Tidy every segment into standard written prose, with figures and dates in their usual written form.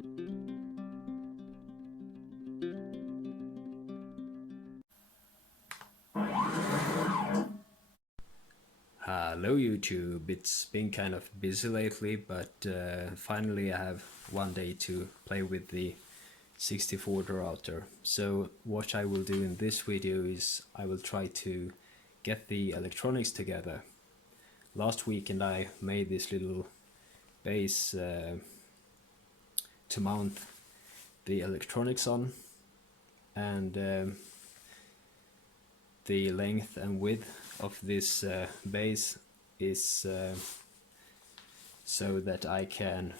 Hello YouTube, it's been kind of busy lately, but finally I have one day to play with the 64 router. So what I will do in this video is I will try to get the electronics together. Last weekend I made this little base to mount the electronics on, and the length and width of this base is so that I can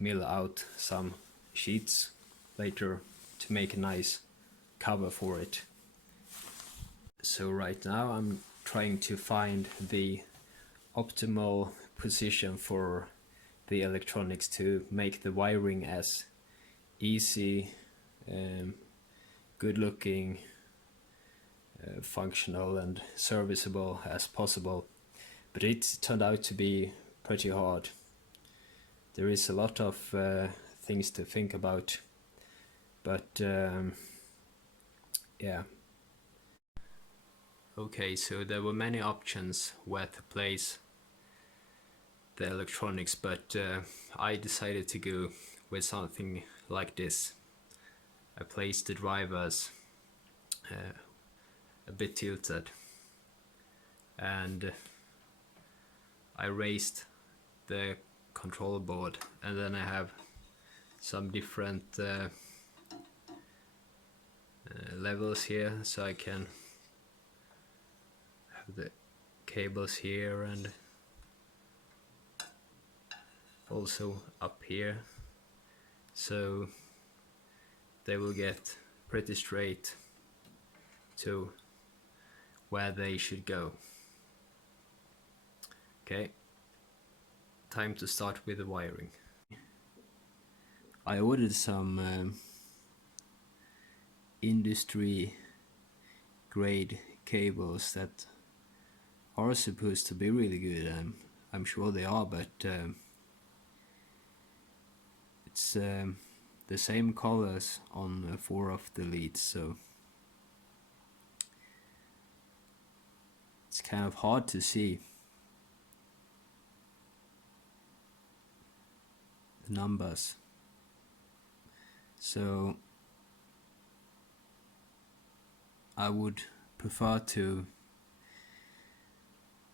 mill out some sheets later to make a nice cover for it. So right now I'm trying to find the optimal position for the electronics to make the wiring as easy, good looking, functional and serviceable as possible, but it turned out to be pretty hard. There is a lot of things to think about, but yeah. Okay, so there were many options where to place the electronics, but I decided to go with something like this. I placed the drivers a bit tilted, and I raised the control board, and then I have some different levels here, so I can have the cables here and also up here, so they will get pretty straight to where they should go. Okay, time to start with the wiring. I ordered some industry grade cables that are supposed to be really good. I'm sure they are, but it's the same colors on 4 of the leads, so it's kind of hard to see the numbers. So I would prefer to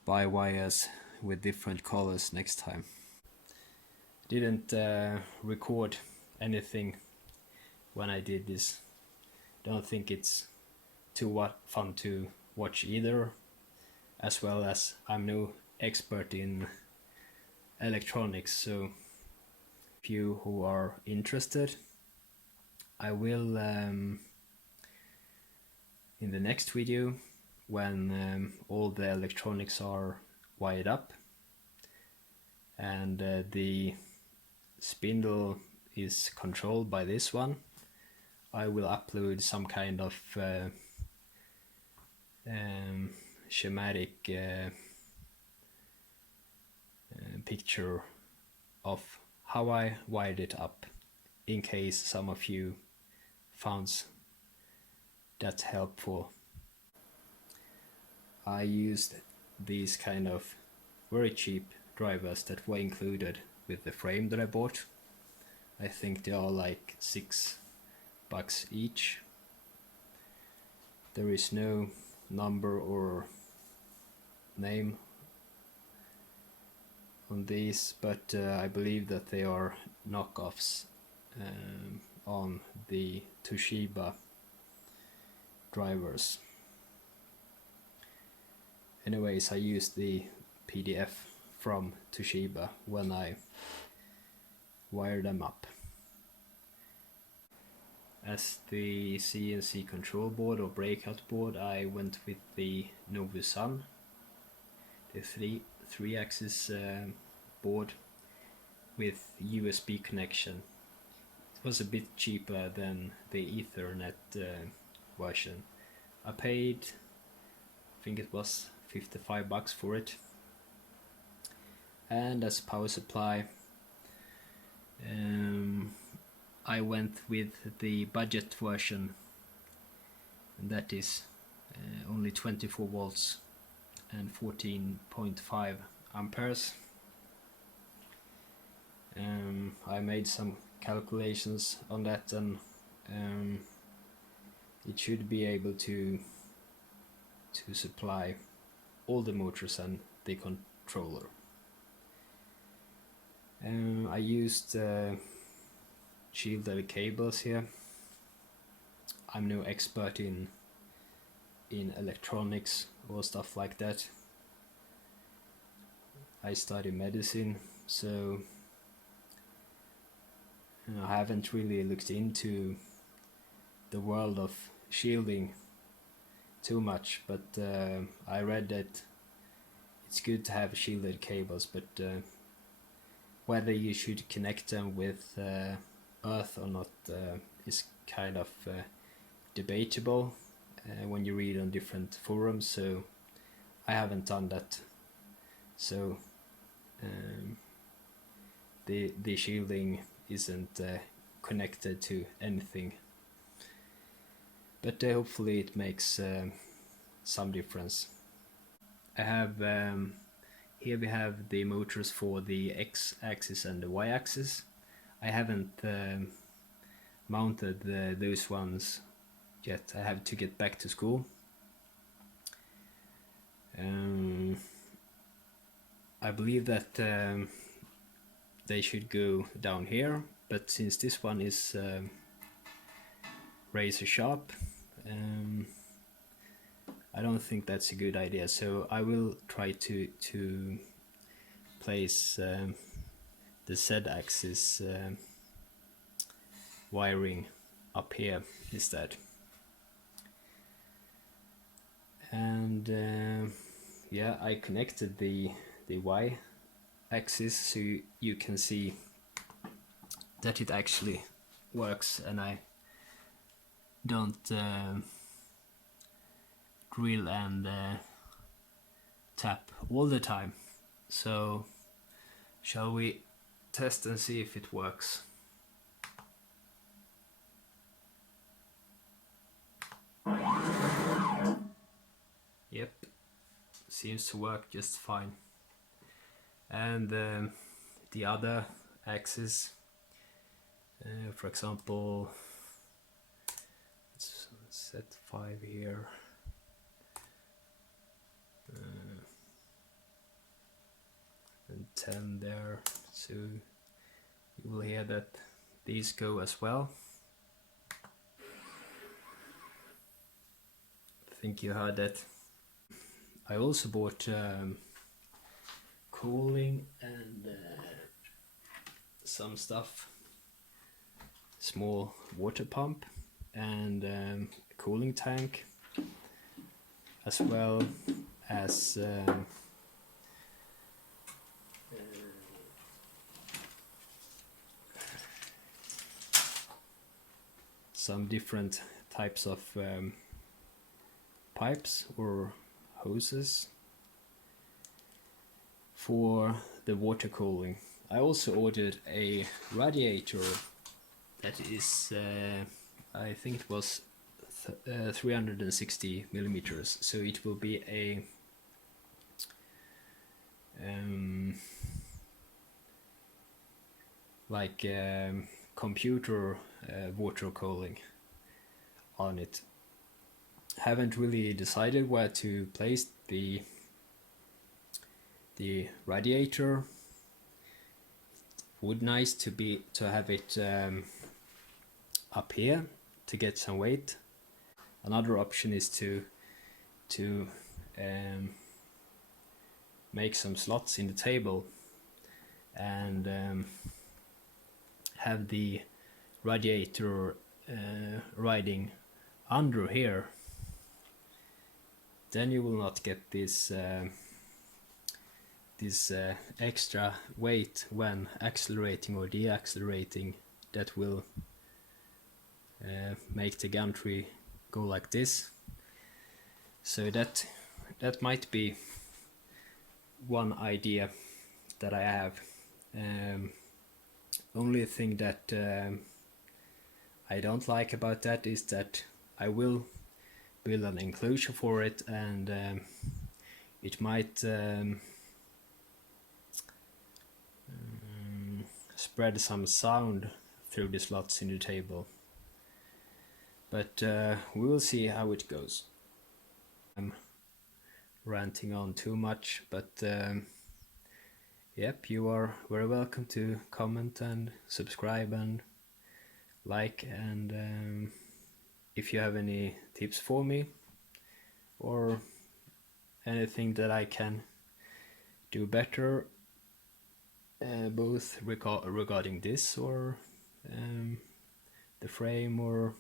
buy wires with different colors next time. Didn't record anything when I did this. Don't think it's too fun to watch either, as well as I'm no expert in electronics, so if you who are interested, I will in the next video, when all the electronics are wired up and the spindle is controlled by this one, I will upload some kind of schematic picture of how I wired it up, in case some of you found that helpful. I used these kind of very cheap drivers that were included with the frame that I bought. I think they are like $6 each. There is no number or name on these, but I believe that they are knockoffs on the Toshiba drivers. Anyways, I used the PDF from Toshiba when I wired them up. As the CNC control board or breakout board, I went with the Novusun, the three-axis board with USB connection. It was a bit cheaper than the Ethernet version. I paid, I think it was $55 for it. And as power supply, I went with the budget version, and that is only 24 volts and 14.5 amperes. I made some calculations on that, and it should be able to supply all the motors and the controller. I used shielded cables here. I'm no expert in electronics or stuff like that. I study medicine, so I haven't really looked into the world of shielding too much, but I read that it's good to have shielded cables, but whether you should connect them with earth or not is kind of debatable when you read on different forums, so I haven't done that. So the shielding isn't connected to anything, but hopefully it makes some difference. I have here we have the motors for the x-axis and the y-axis. I haven't mounted those ones yet. I have to get back to school. I believe that they should go down here, but since this one is razor sharp, I don't think that's a good idea, so I will try to place the z-axis wiring up here instead. And yeah, I connected the y-axis so you can see that it actually works, and I don't drill and tap all the time. So shall we test and see if it works? Yep, seems to work just fine. And the other axis, for example, let's set 5 here. And 10 there, so you will hear that these go as well. I think you heard that. I also bought cooling and some stuff, small water pump and a cooling tank, as well as some different types of pipes or hoses for the water cooling. I also ordered a radiator that is I think it was 360 millimeters, so it will be a like computer water cooling on it. Haven't really decided where to place the radiator. Would nice to have it up here to get some weight. Another option is to make some slots in the table and have the radiator riding under here. Then you will not get this extra weight when accelerating or deaccelerating that will make the gantry go like this. So that might be one idea that I have. Only thing that I don't like about that is that I will build an enclosure for it, and it might spread some sound through the slots in the table, but we will see how it goes. I'm ranting on too much, but yep, you are very welcome to comment and subscribe and like, and if you have any tips for me or anything that I can do better, both regarding this or the frame or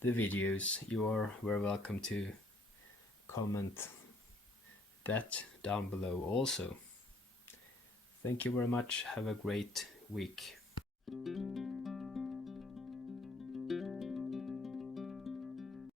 the videos, you are very welcome to comment that down below also. Thank you very much. Have a great week.